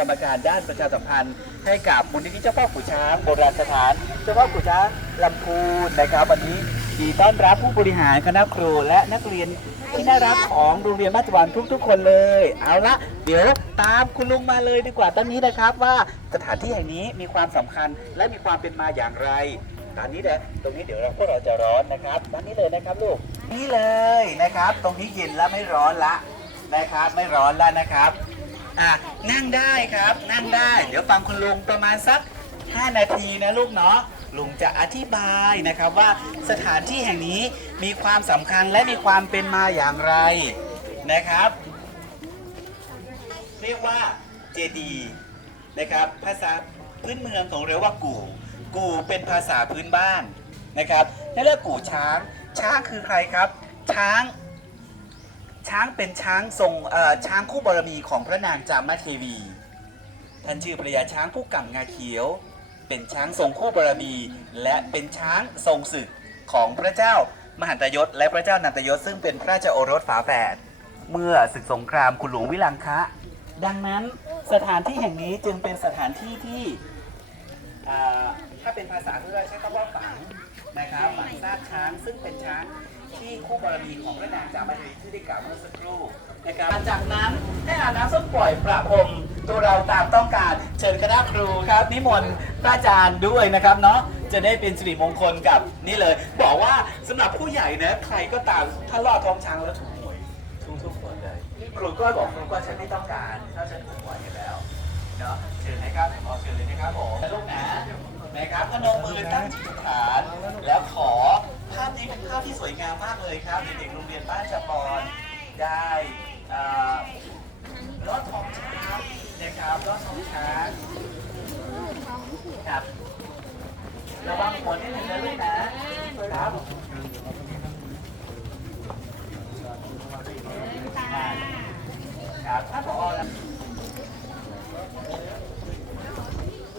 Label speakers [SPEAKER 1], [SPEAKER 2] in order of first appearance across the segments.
[SPEAKER 1] กรรมการด้านประชาสัมพันธ์ให้กับมูลนิธิเจ้าพ่อขุนช้างโบราณสถาน เจ้าพ่อขุนช้างลำพูนนะครับวันนี้ดีต้อนรับผู้บริหารคณะครูและนักเรียนที่น่ารักของโรงเรียนบ้านจวันทุกๆ คนเลย เอาละเดี๋ยวตามคุณลุงมาเลยดีกว่าตอนนี้นะครับว่าสถานที่แห่งนี้มีความสำคัญและมีความเป็นมาอย่างไรตอนนี้เดี๋ยวตรงนี้เดี๋ยวเราพวกเราจะร้อนนะครับตอนนี้เลยนะครับลูกนี่เลยนะครับ ตรงนี้เย็นแล้วไม่ร้อนละนะครับไม่ร้อนแล้วนะครับ อะนั่งได้ครับ นั่งได้ เดี๋ยวฟังคุณลุงประมาณสัก 5 นาทีนะลูกเนาะ ลุงจะอธิบายนะครับว่าสถานที่แห่งนี้มีความสำคัญและมีความเป็นมาอย่างไรนะครับ เรียกว่าเจดีนะครับ ภาษาพื้นเมืองของเรียกว่ากู่ กู่เป็นภาษาพื้นบ้านนะครับนั่นเรียกกู่ช้าง ช้างคือใครครับ ช้าง ช้างเป็นช้างทรงช้างคู่บารมีของพระนางจามเทวี ท่านชื่อพระยาช้างผู้ก่ำงาเขียว เป็นช้างทรงคู่บารมี และเป็นช้างทรงศึกของพระเจ้ามหันตยศ และพระเจ้านันตยศซึ่งเป็นพระเจ้าโอรสฝาแฝดเมื่อศึกสงครามคุณหลวงวิลังคะ ดังนั้นสถานที่แห่งนี้จึงเป็นสถานที่ที่ถ้าเป็นภาษาที่เราใช้คำว่าฝังนะครับฝังซากช้างซึ่งเป็นช้าง ที่คู่บารมีของพระนางจามเทวีที่ได้กล่าวเมื่อสักครู่นะครับจากนั้นให้อาน้ำส้มปล่อยประพรมตัวเราตามต้องการเชิญคณะครูครับนิมนต์พระอาจารย์ด้วยนะครับเนาะจะได้เป็นสิริมงคลกับนี่เลย บอกว่าสำหรับผู้ใหญ่นะใครก็ตามถ้ารอดท้องช้างแล้วถูกหวยทุกทุกคนเลยครูก็บอกครูก็ฉันไม่ต้องการถ้าฉันถูกหวยอยู่แล้วเนาะเชิญนะครับขอเชิญเลยนะครับผมลูกนะนะครับพนมมือตั้งจิตฐาน แล้วขอภาพนี้เป็นภาพที่ส วยงามมากเลยครับ เด็กๆโรงเรียนบ้านจปอนได้อ่อรอดท้องช้างนะครับรอดท้องช้างครับระวังหัวนิดนึงนะลูกนะครับครับถ้านผอ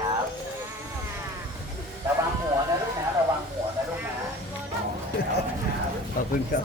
[SPEAKER 1] ครับระวังหัวนะลูกนะระวังหัวนะลูกนะ
[SPEAKER 2] ขอบ คุณครับ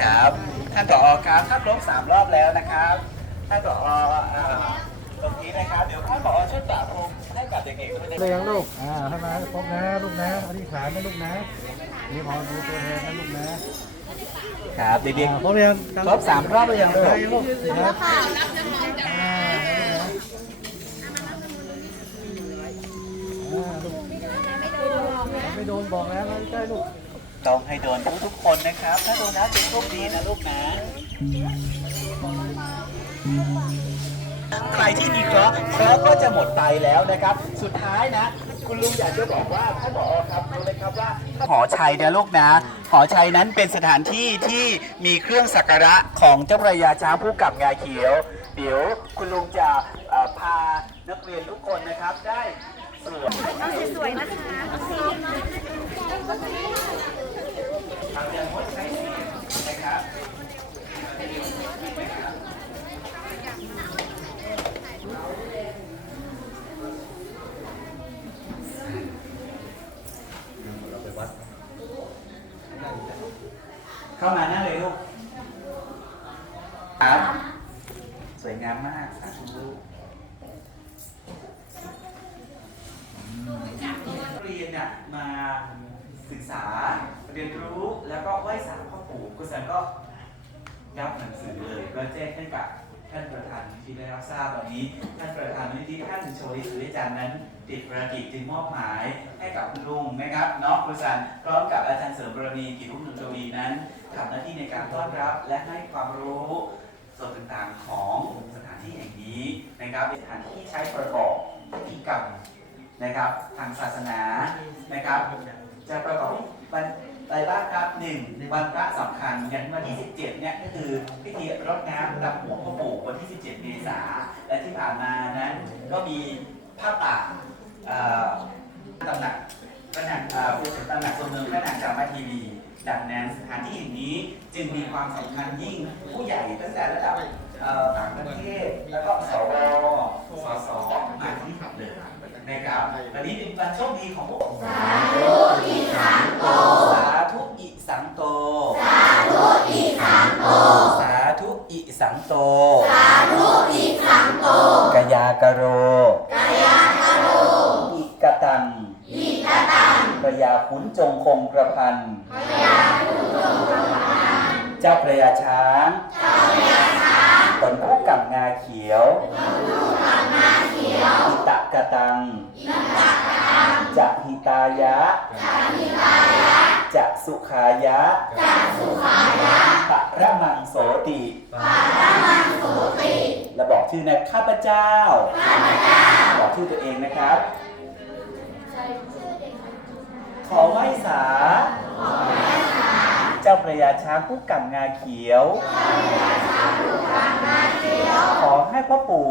[SPEAKER 1] ครับท่านผอครับถ้าครบสามรอบแล้วนะครับท่านผออ่าตรงนี้นะครับ เดี๋ยวท่านผอช่วยปรับ เด็กๆด้วยนะ
[SPEAKER 2] เลยยังลูก อ่าให้มาครบนะลูกนะอธิษฐานนะลูกนะนี่พอดูตัวแทนนะลูกนะครับ
[SPEAKER 1] เด็ก
[SPEAKER 2] อ่าครบยัง
[SPEAKER 1] ๆครบสามรอบหรือยังลูก
[SPEAKER 2] ได้ยังลูกครับอ่าลูกอ่าลูกไม่โดนบอกแล้วไม่ใช่ลูก
[SPEAKER 1] ต้องให้โดนทุกๆคนนะครับ ถ้าโดนแล้วจะโชคดีนะลูกนะ ใครที่มีเคราะห์เคราะห์ก็จะหมดไปแล้วนะครับ สุดท้ายนะ คุณลุงอยากจะบอกว่าท่านบอครับรู้ไหมครับว่าหอชัยนะลูกนะ หอชัยนั้นเป็นสถานที่ที่มีเครื่องสักการะของเจ้าพระยาช้างผู้กับงาเขียว เดี๋ยวคุณลุงจะเอ่อพานักเรียนทุกคนนะครับได้สวม
[SPEAKER 3] เอาสวยนะคะ
[SPEAKER 1] ทางเดินงดใช้เสียงนะครับ เข้ามาหน้าเลยลูกครับสวยงามมากสาธุลูกเรียนเนี่ยมาศึกษาเรียนรู้แล้วก็ไหว้สารพ่อปู่กุศลก็ยับหนังสือเลยก็แจ้งให้กับ ท่านประธานที่ได้รับทราบวันนี้ ท่านประธานมูลนิธิท่านโชลิสุริจันทร์นั้น ติดภารกิจจึงมอบหมายให้กับคุณลุงนะครับน้องกุศลพร้อมกับอาจารย์เสริมบารมีกิรุ่งเรืองทวีนั้นทำหน้าที่ในการต้อนรับและให้ความรู้ส่วนต่างๆของสถานที่แห่งนี้นะครับเป็นสถานที่ใช้ประกอบพิธีกรรมนะครับ ทางศาสนานะครับ จะประกอบวัน อะไรบ้างครับหนึ่งวันพระสำคัญอย่างวันที่ 17 เนี่ยก็คือพิธีรดน้ำดำหัวพ่อปู่วันที่ 17 เมษาและที่ผ่านมานั้นก็มีผ้าป่าอ่อตำหนักพระนางเอ่อตำหนักทรงเมืองพระนางจามาทีวีดังนั้นสถานที่แห่งนี้จึงมีความสำคัญยิ่งผู้ใหญ่ตั้งแต่ระดับต่างประเทศแล้วก็สวสสมาที่นี่เลยนะครับวันนี้เป็นวันโชคดีของพวกสาธุอิสังโต สาธุอิสังโต สาธุอิ สังโต สาธุอิสังโต สาธุอิสังโต กยากโร กยากโร อิกตัง อิกตังกยาขุนจงคงกระพันกยาขุนจงคงกระพัน เจ้าพระยาช้าง เจ้าพระยาช้างตนผู้กับงาเขียวตนผู้กับงาเขียว อิตะกตัง อิตะกตังจะหิตายะจะหิตายะจะสุขายะจะสุขายะปะ ระมังโสติปะระมังโสติแล้วบอกชื่อนะข้าพเจ้า ข้าพเจ้า บอกชื่อตัวเองนะครับ ขอไหว้สา เจ้าพระยาช้างผู้กำงาเขียว ขอให้พ่อปู่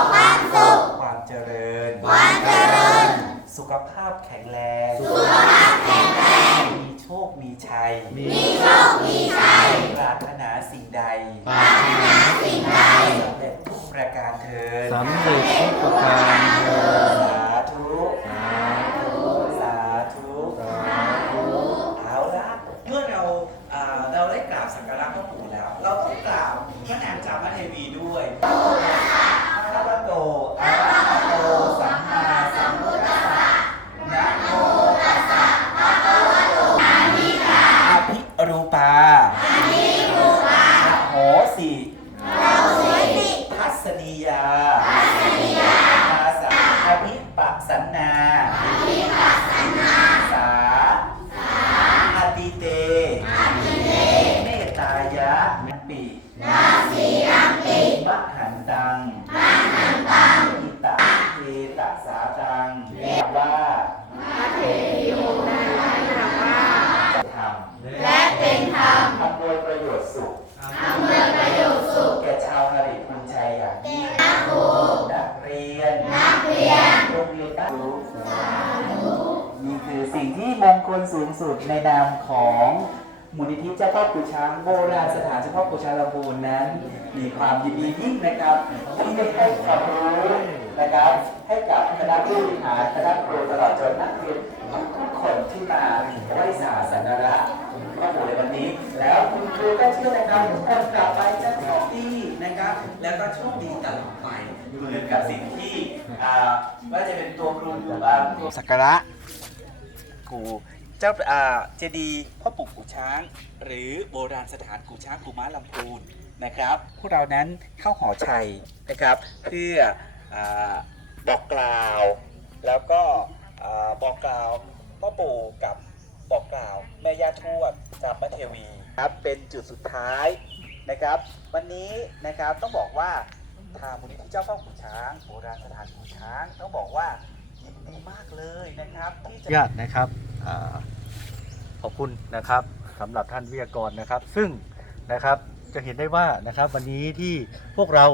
[SPEAKER 2] ประ
[SPEAKER 1] การเทิน
[SPEAKER 2] สำเร็จทุกประการเถิ
[SPEAKER 1] นี่คือสิ่งที่มงคลสูงสุดในนามของมูลนิธิเจ้าพ่อปู่ช้างโบราณสถานเจ้าพ่อปู่ช้างลำพูนนั้น มีความยินดียิ่งนะครับที่ได้ให้ความรู้นะครับให้กับคณะผู้บริหารคณะครูตลอดจนนักเรียนทุกคนที่มาไหว้สาสักการะ พ่อปู่ในวันนี้ แล้วคุณครูก็เชื่อนะครับทุกคนกลับไปจะโชคดีนะครับ แล้วก็โชคดีตลอดไปเหมือนกับสิ่งที่อาว่าจะเป็นตัวครูอ่าครูสักการะกูเจ้าเจดีย์พ่อปู่กูช้าง หรือโบราณสถานกูช้างกูม้าลำพูนนะครับ พวกเรานั้นเข้าหอชัยนะครับ เพื่ออบอกกล่าว แล้วก็อบอกกล่าวพ่อปู่กับบอกกล่าวแม่ย่าทวด จามเทวีครับเป็นจุดสุดท้ายนะครับ วันนี้นะครับต้องบอกว่าทางมูลนิธิเจ้าพ่อขุนช้างโบราณสถานขุนช้าง ต้องบอกว่ายินดีมากเลยนะครับที่จะ
[SPEAKER 2] ญาตินะครับอ่าขอบคุณนะครับสำหรับท่านวิทยากรนะครับ ซึ่งนะครับจะเห็นได้ว่านะครับวันนี้ที่พวกเรา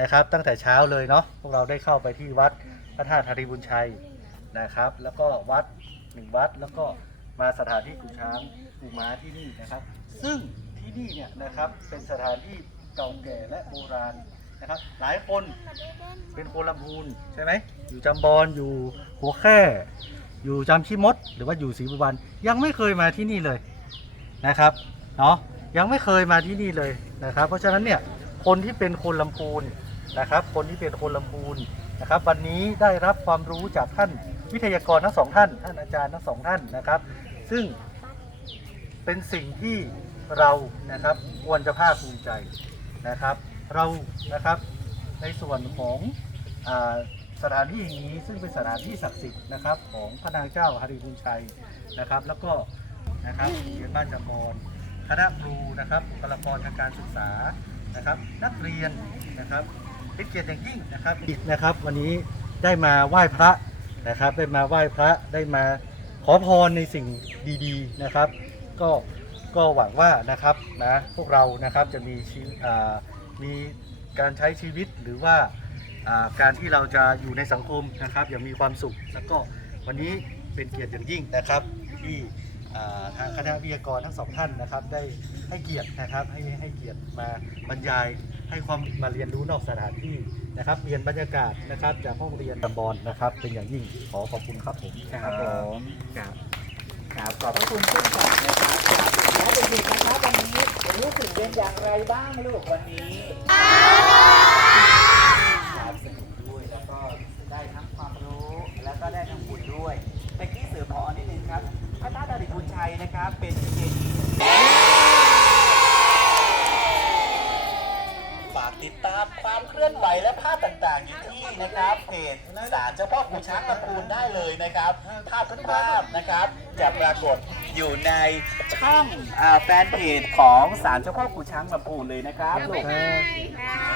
[SPEAKER 2] นะครับตั้งแต่เช้าเลยเนาะพวกเราได้เข้าไปที่วัดพระธาตุธาริบุญชัยนะครับ แล้วก็วัดหนึ่งวัดแล้วก็ มาสถานที่กูช้างกูม้าที่นี่นะครับ ซึ่งที่นี่เนี่ยนะครับเป็นสถานที่เก่าแก่และโบราณนะครับ หลายคนเป็นคนลำพูนใช่ไหมอยู่จำบอนอยู่หัวแค่อยู่จำชิมด หรือว่าอยู่ศรีบุบันยังไม่เคยมาที่นี่เลยนะครับเนาะยังไม่เคยมาที่นี่เลยนะครับ เพราะฉะนั้นเนี่ยคนที่เป็นคนลำพูนนะครับ คนที่เป็นคนลำพูนนะครับ วันนี้ได้รับความรู้จากท่าน วิทยากรทั้งสองท่าน ท่านอาจารย์ทั้งสองท่านนะครับ ซึ่งเป็นสิ่งที่เรานะครับควรจะภาคภูมิใจนะครับ เรานะครับในส่วนของอสถานที่แห่งนี้ซึ่งเป็นสถานที่ศักดิ์สิทธิ์นะครับ ของพระนางเจ้าฮาริบุญชัยนะครับ แล้วก็นะครับเรียนบ้านจำมอนคณะครูนะครับบุคลากรทางการศึกษานะครับ นักเรียนนะครับเป็นเกียรติอย่างยิ่งนะครับอีกนะครับ วันนี้ได้มาไหว้พระ นะครับ ได้มาไหว้พระได้มาขอพรในสิ่งดีๆนะครับ ก็ก็หวังว่านะครับนะพวกเรานะครับจะมีชีมีการใช้ชีวิตหรือว่าการที่เราจะอยู่ในสังคมนะครับ อย่างมีความสุข แล้วก็วันนี้เป็นเกียรติอย่างยิ่งนะครับที่ทางคณะวิทยากรทั้งสองท่านนะครับ ได้ให้เกียรตินะครับให้ให้เกียรติมาบรรยายให้ความมาเรียนรู้นอกสถานที่ นะครับเรียนบรรยากาศนะครับจากห้องเรียนตำบอลนะครับ เป็นอย่างยิ่งขอขอบคุณครับผม
[SPEAKER 1] ครับผมครับครับขอบพระคุณเช่นกันนะครับครับและเด็กๆนะครับวันนี้รู้สึกเป็นอย่างไรบ้างลูกวันนี้ครับสนุกด้วยแล้วก็ได้ทั้งความรู้แล้วก็ได้ทั้งบุญด้วยตะกี้เสือพอนิดนึงครับพระธาตุดาริบุญชัยนะครับ เป็นเจดีย์ ไหวและภาพต่างๆอยู่ที่นะครับเพจศาลเจ้าพ่อขุนช้างลำพูนได้เลยนะครับ ภาพทุกภาพนะครับ จะปรากฏอยู่ในช่องอ่าแฟนเพจของศาลเจ้าพ่อขุนช้างลำพูนเลยนะครับลูก ค่ะ